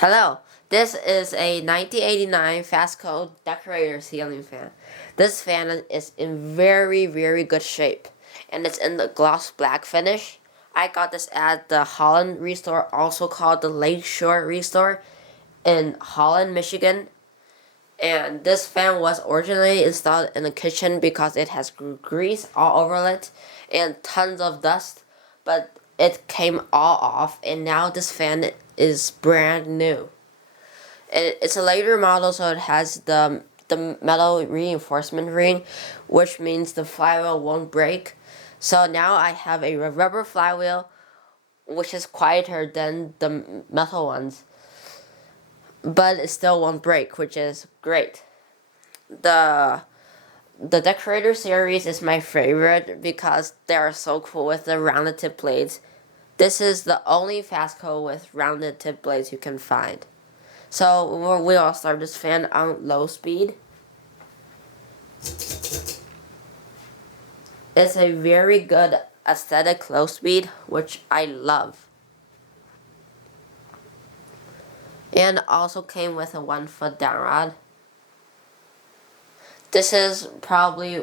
Hello, this is a 1989 FASCO Decorator ceiling fan. This fan is in very good shape, and it's in the gloss black finish. I got this at the Holland Restore, also called the Lakeshore Restore, in Holland, Michigan. And this fan was originally installed in the kitchen because it has grease all over it and tons of dust, but it came all off, and now this fan is brand new. It's a later model, so it has the metal reinforcement ring, which means the flywheel won't break. So now I have a rubber flywheel, which is quieter than the metal ones, but it still won't break, which is great. The the Decorator series is my favorite because they are so cool with the rounded tip blades. This is the only FASCO with rounded tip blades you can find. So we'll start this fan on low speed. It's a very good aesthetic low speed, which I love. And also came with a 1-foot down rod. This is probably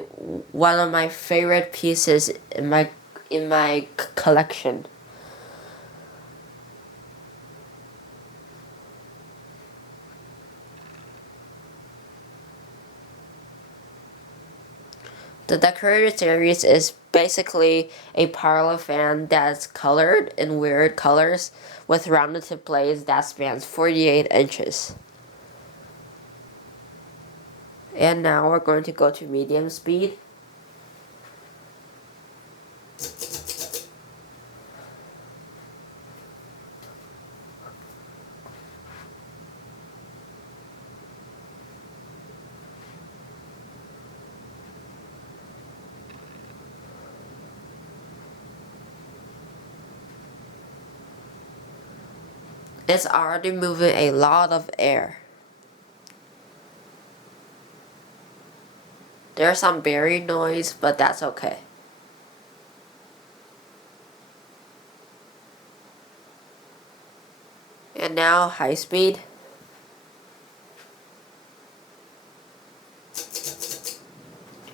one of my favorite pieces in my collection. The Decorator series is basically a parlor fan that's colored in weird colors with rounded tip blades that spans 48 inches. And now we're going to go to medium speed. It's already moving a lot of air. There's some bearing noise, but that's okay. And now high speed.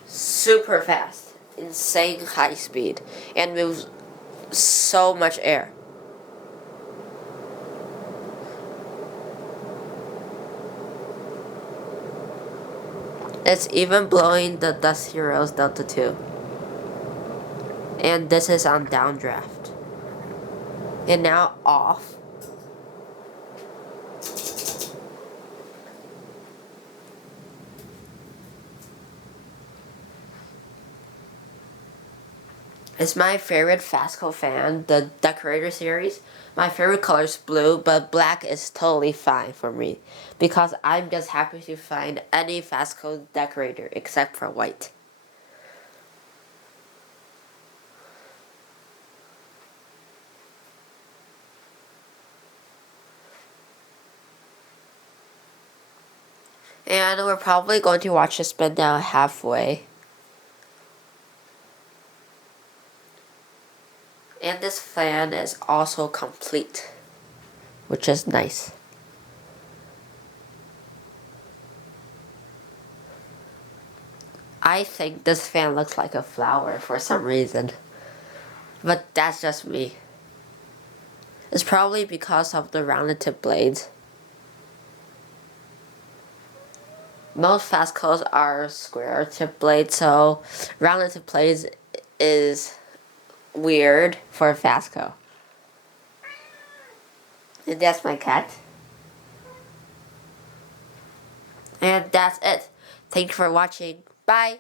Super fast. Insane high speed. And moves so much air. It's even blowing the Dust Heroes Delta 2. And this is on downdraft. And now off. It's my favorite FASCO fan, the Decorator series. My favorite color is blue, but black is totally fine for me because I'm just happy to find any FASCO Decorator except for white. And we're probably going to watch it spin down halfway. And this fan is also complete, which is nice. I think this fan looks like a flower for some reason, but that's just me. It's probably because of the rounded tip blades. Most FASCOs are square tip blades, so rounded tip blades is weird for FASCO. And that's my cat. And that's it. Thank you for watching. Bye.